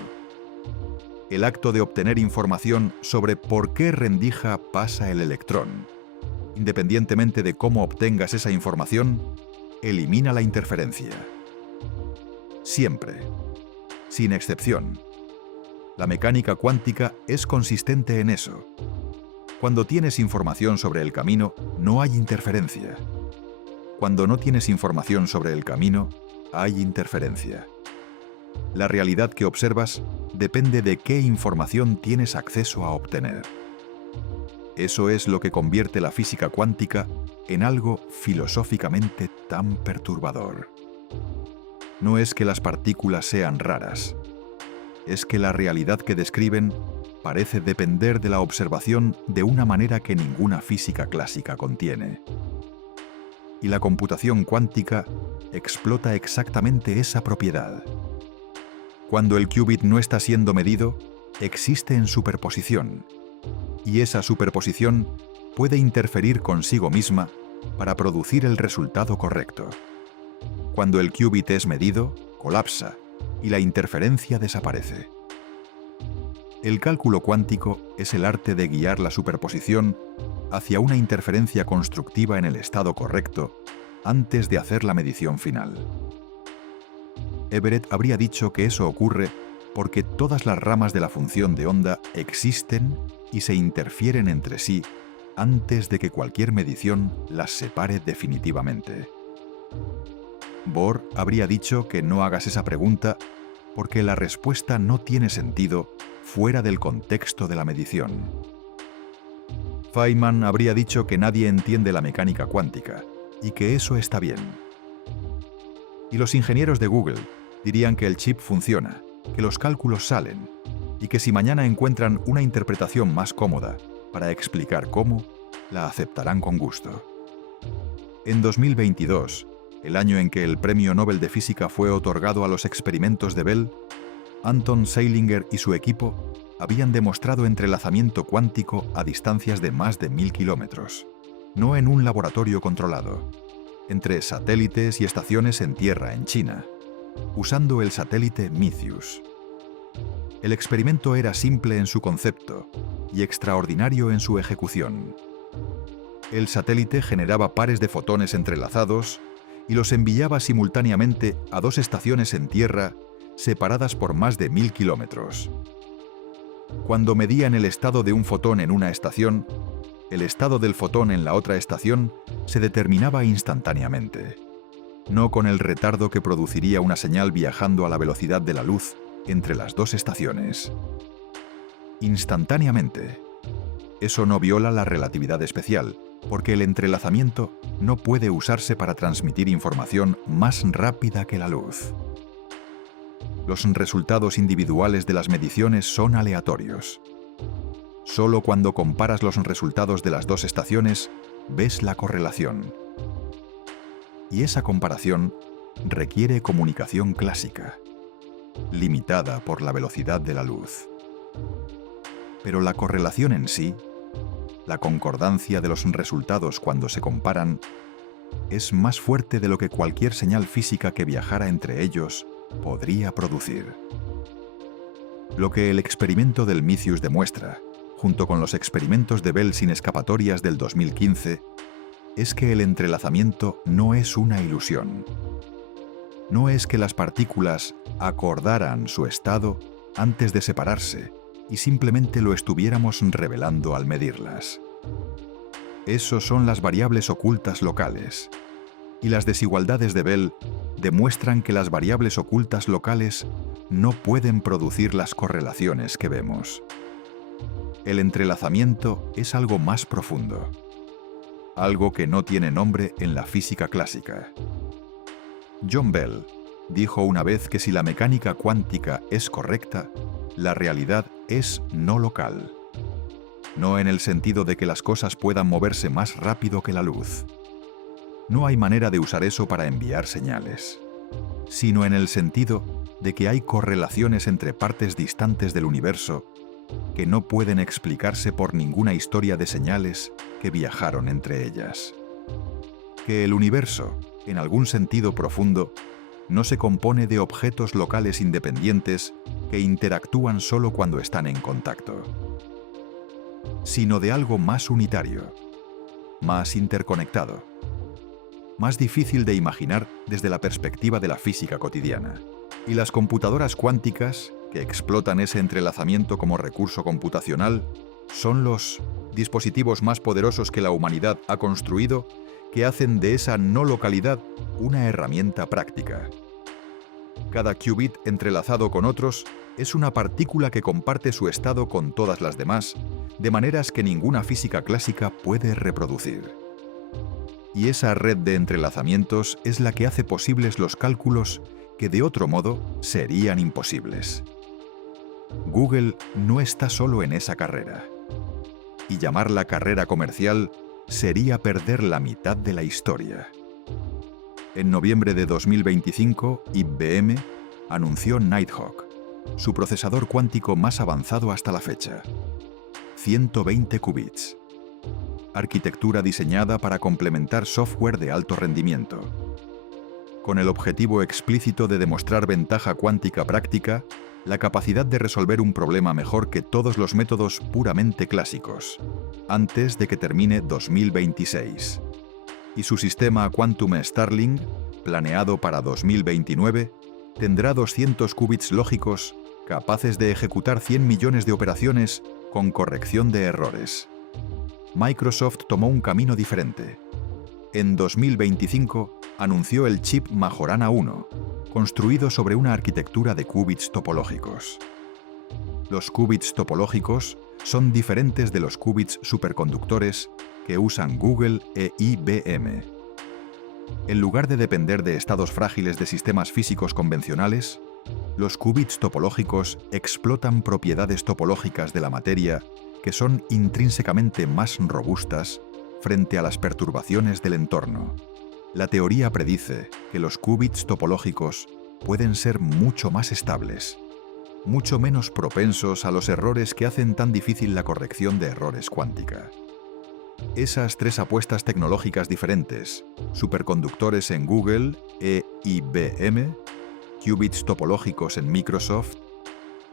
El acto de obtener información sobre por qué rendija pasa el electrón Independientemente de cómo obtengas esa información, elimina la interferencia. Siempre. Sin excepción. La mecánica cuántica es consistente en eso. Cuando tienes información sobre el camino, no hay interferencia. Cuando no tienes información sobre el camino, hay interferencia. La realidad que observas depende de qué información tienes acceso a obtener. Eso es lo que convierte la física cuántica en algo filosóficamente tan perturbador. No es que las partículas sean raras, es que la realidad que describen parece depender de la observación de una manera que ninguna física clásica contiene. Y la computación cuántica explota exactamente esa propiedad. Cuando el qubit no está siendo medido, existe en superposición, y esa superposición puede interferir consigo misma para producir el resultado correcto. Cuando el qubit es medido, colapsa, y la interferencia desaparece. El cálculo cuántico es el arte de guiar la superposición hacia una interferencia constructiva en el estado correcto antes de hacer la medición final. Everett habría dicho que eso ocurre porque todas las ramas de la función de onda existen y se interfieren entre sí antes de que cualquier medición las separe definitivamente. Bohr habría dicho que no hagas esa pregunta porque la respuesta no tiene sentido fuera del contexto de la medición. Feynman habría dicho que nadie entiende la mecánica cuántica y que eso está bien. Y los ingenieros de Google dirían que el chip funciona, que los cálculos salen y que si mañana encuentran una interpretación más cómoda para explicar cómo, la aceptarán con gusto. En 2022, el año en que el Premio Nobel de Física fue otorgado a los experimentos de Bell, Anton Zeilinger y su equipo habían demostrado entrelazamiento cuántico a distancias de más de 1000 kilómetros, no en un laboratorio controlado, entre satélites y estaciones en tierra en China, usando el satélite Micius. El experimento era simple en su concepto y extraordinario en su ejecución. El satélite generaba pares de fotones entrelazados y los enviaba simultáneamente a dos estaciones en tierra separadas por más de 1000 kilómetros. Cuando medían el estado de un fotón en una estación, el estado del fotón en la otra estación se determinaba instantáneamente, no con el retardo que produciría una señal viajando a la velocidad de la luz entre las dos estaciones. Instantáneamente. Eso no viola la relatividad especial, porque el entrelazamiento no puede usarse para transmitir información más rápida que la luz. Los resultados individuales de las mediciones son aleatorios. Solo cuando comparas los resultados de las dos estaciones, ves la correlación. Y esa comparación requiere comunicación clásica, limitada por la velocidad de la luz. Pero la correlación en sí, la concordancia de los resultados cuando se comparan, es más fuerte de lo que cualquier señal física que viajara entre ellos podría producir. Lo que el experimento del Micius demuestra, junto con los experimentos de Bell sin escapatorias del 2015, es que el entrelazamiento no es una ilusión. No es que las partículas acordaran su estado antes de separarse y simplemente lo estuviéramos revelando al medirlas. Eso son las variables ocultas locales, y las desigualdades de Bell demuestran que las variables ocultas locales no pueden producir las correlaciones que vemos. El entrelazamiento es algo más profundo, algo que no tiene nombre en la física clásica. John Bell dijo una vez que si la mecánica cuántica es correcta, la realidad es no local. No en el sentido de que las cosas puedan moverse más rápido que la luz. No hay manera de usar eso para enviar señales, sino en el sentido de que hay correlaciones entre partes distantes del universo que no pueden explicarse por ninguna historia de señales que viajaron entre ellas. Que el universo, en algún sentido profundo, no se compone de objetos locales independientes que interactúan solo cuando están en contacto, sino de algo más unitario, más interconectado, más difícil de imaginar desde la perspectiva de la física cotidiana. Y las computadoras cuánticas, que explotan ese entrelazamiento como recurso computacional, son los dispositivos más poderosos que la humanidad ha construido, que hacen de esa no localidad una herramienta práctica. Cada qubit entrelazado con otros es una partícula que comparte su estado con todas las demás, de maneras que ninguna física clásica puede reproducir. Y esa red de entrelazamientos es la que hace posibles los cálculos que de otro modo serían imposibles. Google no está solo en esa carrera. Y llamarla carrera comercial sería perder la mitad de la historia. En noviembre de 2025, IBM anunció Nighthawk, su procesador cuántico más avanzado hasta la fecha. 120 qubits. Arquitectura diseñada para complementar software de alto rendimiento. Con el objetivo explícito de demostrar ventaja cuántica práctica, la capacidad de resolver un problema mejor que todos los métodos puramente clásicos, antes de que termine 2026. Y su sistema Quantum Starling, planeado para 2029, tendrá 200 qubits lógicos capaces de ejecutar 100 millones de operaciones con corrección de errores. Microsoft tomó un camino diferente. En 2025 anunció el chip Majorana 1, construido sobre una arquitectura de qubits topológicos. Los qubits topológicos son diferentes de los qubits superconductores que usan Google e IBM. En lugar de depender de estados frágiles de sistemas físicos convencionales, los qubits topológicos explotan propiedades topológicas de la materia que son intrínsecamente más robustas frente a las perturbaciones del entorno. La teoría predice que los qubits topológicos pueden ser mucho más estables, mucho menos propensos a los errores que hacen tan difícil la corrección de errores cuántica. Esas tres apuestas tecnológicas diferentes, superconductores en Google e IBM, qubits topológicos en Microsoft,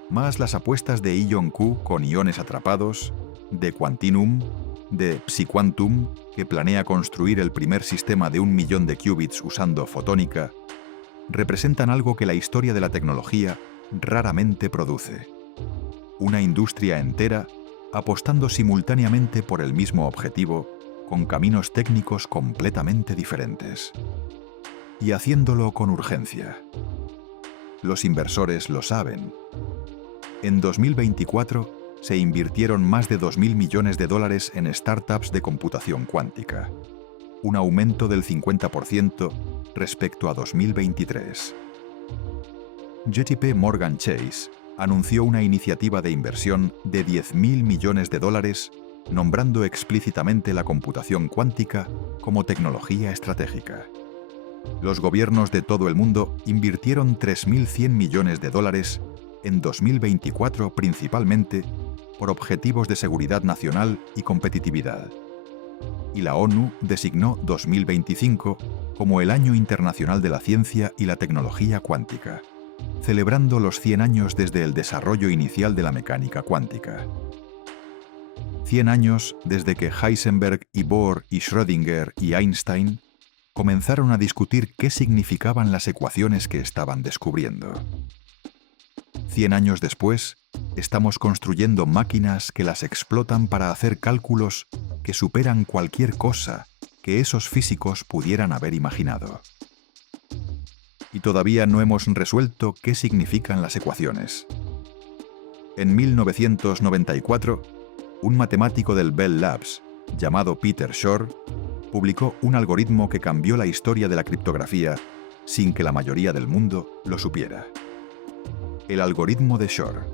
más las apuestas de IonQ con iones atrapados, de Quantinum, de Psiquantum, que planea construir el primer sistema de 1 millón de qubits usando fotónica, representan algo que la historia de la tecnología raramente produce. Una industria entera apostando simultáneamente por el mismo objetivo, con caminos técnicos completamente diferentes. Y haciéndolo con urgencia. Los inversores lo saben. En 2024, se invirtieron más de 2.000 millones de dólares en startups de computación cuántica, un aumento del 50% respecto a 2023. JP Morgan Chase anunció una iniciativa de inversión de 10.000 millones de dólares, nombrando explícitamente la computación cuántica como tecnología estratégica. Los gobiernos de todo el mundo invirtieron 3.100 millones de dólares en 2024 principalmente por objetivos de seguridad nacional y competitividad. Y la ONU designó 2025 como el Año Internacional de la Ciencia y la Tecnología Cuántica, celebrando los 100 años desde el desarrollo inicial de la mecánica cuántica. 100 años desde que Heisenberg y Bohr y Schrödinger y Einstein comenzaron a discutir qué significaban las ecuaciones que estaban descubriendo. 100 años después, estamos construyendo máquinas que las explotan para hacer cálculos que superan cualquier cosa que esos físicos pudieran haber imaginado. Y todavía no hemos resuelto qué significan las ecuaciones. En 1994, un matemático del Bell Labs, llamado Peter Shor, publicó un algoritmo que cambió la historia de la criptografía sin que la mayoría del mundo lo supiera. El algoritmo de Shor.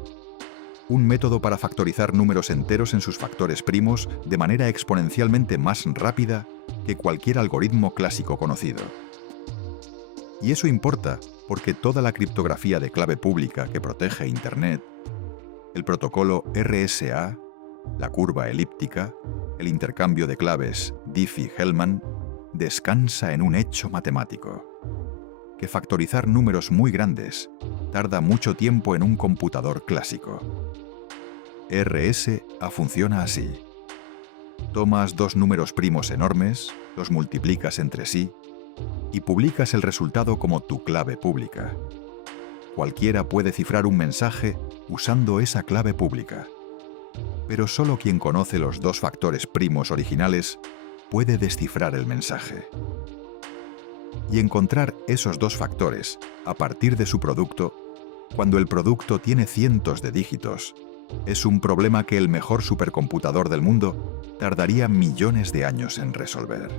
Un método para factorizar números enteros en sus factores primos de manera exponencialmente más rápida que cualquier algoritmo clásico conocido. Y eso importa porque toda la criptografía de clave pública que protege Internet, el protocolo RSA, la curva elíptica, el intercambio de claves Diffie-Hellman, descansa en un hecho matemático: que factorizar números muy grandes tarda mucho tiempo en un computador clásico. RSA funciona así. Tomas dos números primos enormes, los multiplicas entre sí y publicas el resultado como tu clave pública. Cualquiera puede cifrar un mensaje usando esa clave pública, pero solo quien conoce los dos factores primos originales puede descifrar el mensaje. Y encontrar esos dos factores a partir de su producto, cuando el producto tiene cientos de dígitos, es un problema que el mejor supercomputador del mundo tardaría millones de años en resolver.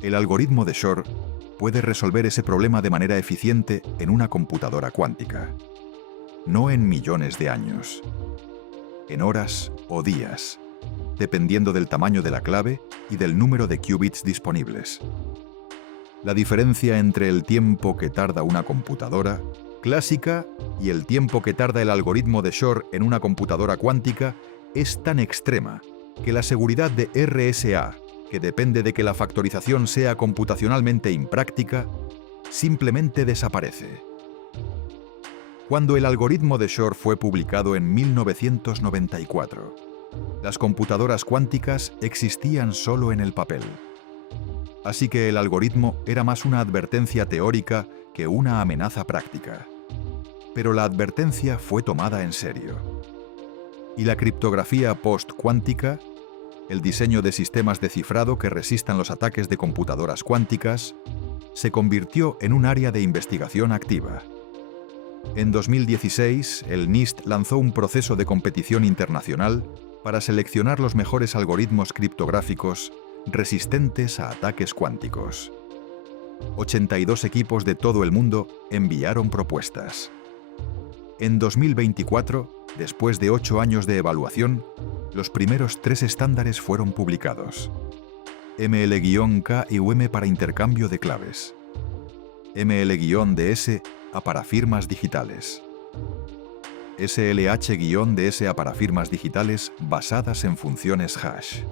El algoritmo de Shor puede resolver ese problema de manera eficiente en una computadora cuántica. No en millones de años, en horas o días, dependiendo del tamaño de la clave y del número de qubits disponibles. La diferencia entre el tiempo que tarda una computadora clásica y el tiempo que tarda el algoritmo de Shor en una computadora cuántica es tan extrema que la seguridad de RSA, que depende de que la factorización sea computacionalmente impráctica, simplemente desaparece. Cuando el algoritmo de Shor fue publicado en 1994, las computadoras cuánticas existían solo en el papel. Así que el algoritmo era más una advertencia teórica que una amenaza práctica. Pero la advertencia fue tomada en serio. Y la criptografía post-cuántica, el diseño de sistemas de cifrado que resistan los ataques de computadoras cuánticas, se convirtió en un área de investigación activa. En 2016, el NIST lanzó un proceso de competición internacional para seleccionar los mejores algoritmos criptográficos resistentes a ataques cuánticos. 82 equipos de todo el mundo enviaron propuestas. En 2024, después de 8 años de evaluación, los primeros 3 estándares fueron publicados. ML-K y UM para intercambio de claves. ML-DS a para firmas digitales. SLH-DS a para firmas digitales basadas en funciones hash.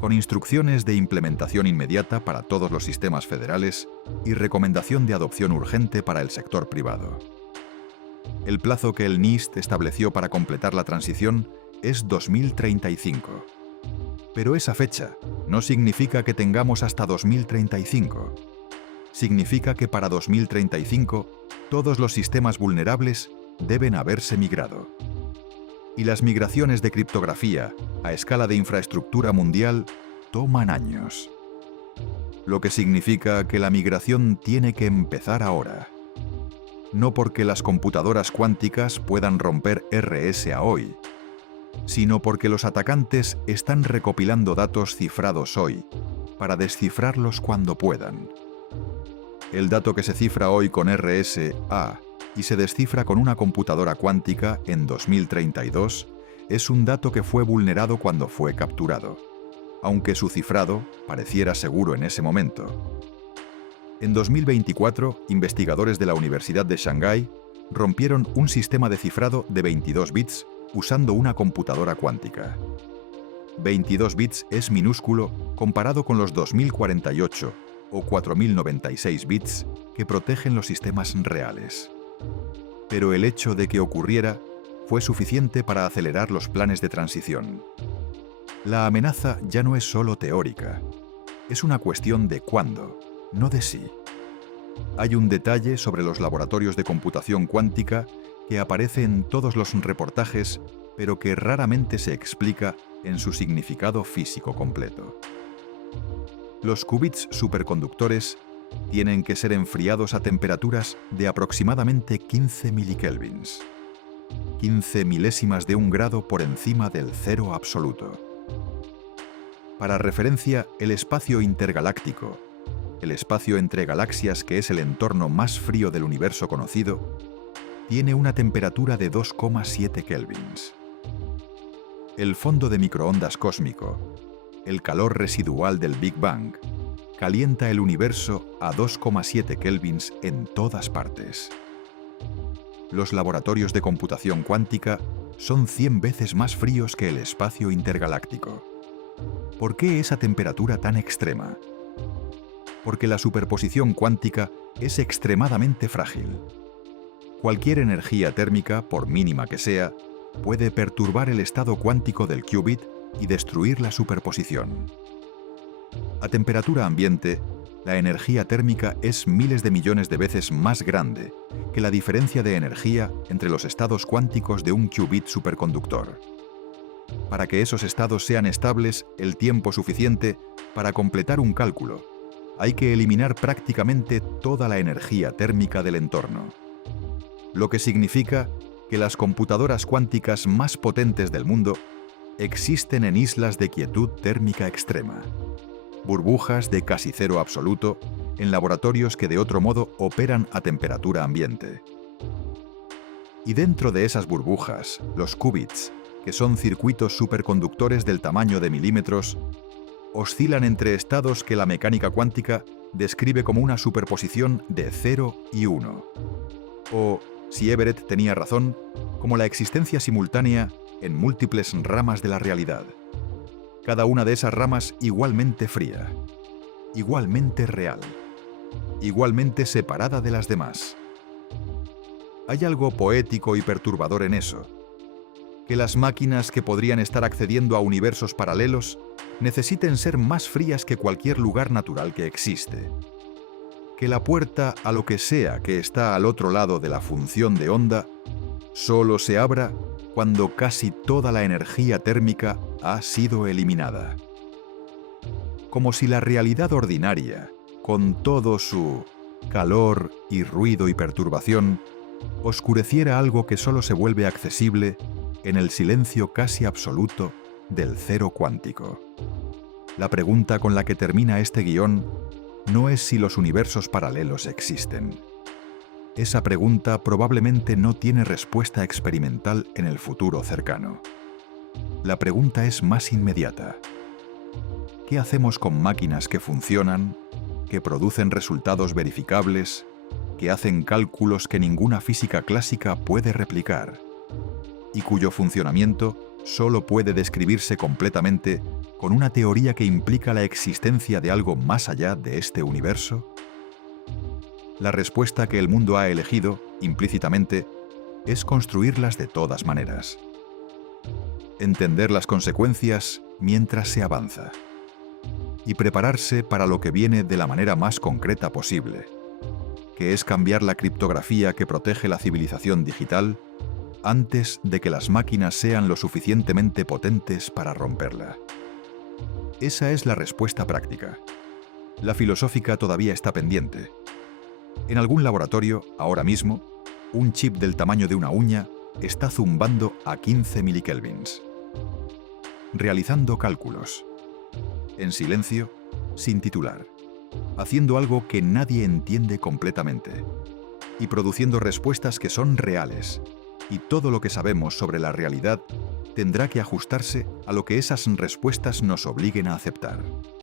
Con instrucciones de implementación inmediata para todos los sistemas federales y recomendación de adopción urgente para el sector privado. El plazo que el NIST estableció para completar la transición es 2035. Pero esa fecha no significa que tengamos hasta 2035. Significa que para 2035 todos los sistemas vulnerables deben haberse migrado. Y las migraciones de criptografía a escala de infraestructura mundial toman años. Lo que significa que la migración tiene que empezar ahora. No porque las computadoras cuánticas puedan romper RSA hoy, sino porque los atacantes están recopilando datos cifrados hoy para descifrarlos cuando puedan. El dato que se cifra hoy con RSA y se descifra con una computadora cuántica en 2032 es un dato que fue vulnerado cuando fue capturado, aunque su cifrado pareciera seguro en ese momento. En 2024, investigadores de la Universidad de Shanghái rompieron un sistema de cifrado de 22 bits usando una computadora cuántica. 22 bits es minúsculo comparado con los 2048 o 4096 bits que protegen los sistemas reales. Pero el hecho de que ocurriera fue suficiente para acelerar los planes de transición. La amenaza ya no es solo teórica, es una cuestión de cuándo, no de si. Hay un detalle sobre los laboratorios de computación cuántica que aparece en todos los reportajes, pero que raramente se explica en su significado físico completo. Los qubits superconductores tienen que ser enfriados a temperaturas de aproximadamente 15 milikelvins, 15 milésimas de un grado por encima del cero absoluto. Para referencia, el espacio intergaláctico, el espacio entre galaxias que es el entorno más frío del universo conocido, tiene una temperatura de 2,7 kelvins. El fondo de microondas cósmico, el calor residual del Big Bang, calienta el universo a 2,7 kelvins en todas partes. Los laboratorios de computación cuántica son 100 veces más fríos que el espacio intergaláctico. ¿Por qué esa temperatura tan extrema? Porque la superposición cuántica es extremadamente frágil. Cualquier energía térmica, por mínima que sea, puede perturbar el estado cuántico del qubit y destruir la superposición. A temperatura ambiente, la energía térmica es miles de millones de veces más grande que la diferencia de energía entre los estados cuánticos de un qubit superconductor. Para que esos estados sean estables el tiempo suficiente para completar un cálculo, hay que eliminar prácticamente toda la energía térmica del entorno. Lo que significa que las computadoras cuánticas más potentes del mundo existen en islas de quietud térmica extrema, burbujas de casi cero absoluto en laboratorios que de otro modo operan a temperatura ambiente. Y dentro de esas burbujas, los qubits, que son circuitos superconductores del tamaño de milímetros, oscilan entre estados que la mecánica cuántica describe como una superposición de 0 y 1. O, si Everett tenía razón, como la existencia simultánea en múltiples ramas de la realidad. Cada una de esas ramas igualmente fría, igualmente real, igualmente separada de las demás. Hay algo poético y perturbador en eso, que las máquinas que podrían estar accediendo a universos paralelos necesiten ser más frías que cualquier lugar natural que existe. Que la puerta a lo que sea que está al otro lado de la función de onda solo se abra cuando casi toda la energía térmica ha sido eliminada. Como si la realidad ordinaria, con todo su calor y ruido y perturbación, oscureciera algo que solo se vuelve accesible en el silencio casi absoluto del cero cuántico. La pregunta con la que termina este guión no es si los universos paralelos existen. Esa pregunta probablemente no tiene respuesta experimental en el futuro cercano. La pregunta es más inmediata. ¿Qué hacemos con máquinas que funcionan, que producen resultados verificables, que hacen cálculos que ninguna física clásica puede replicar, y cuyo funcionamiento solo puede describirse completamente con una teoría que implica la existencia de algo más allá de este universo? La respuesta que el mundo ha elegido, implícitamente, es construirlas de todas maneras. Entender las consecuencias mientras se avanza. Y prepararse para lo que viene de la manera más concreta posible, que es cambiar la criptografía que protege la civilización digital antes de que las máquinas sean lo suficientemente potentes para romperla. Esa es la respuesta práctica. La filosófica todavía está pendiente. En algún laboratorio, ahora mismo, un chip del tamaño de una uña está zumbando a 15 milikelvins. Realizando cálculos. En silencio, sin titular. Haciendo algo que nadie entiende completamente. Y produciendo respuestas que son reales. Y todo lo que sabemos sobre la realidad tendrá que ajustarse a lo que esas respuestas nos obliguen a aceptar.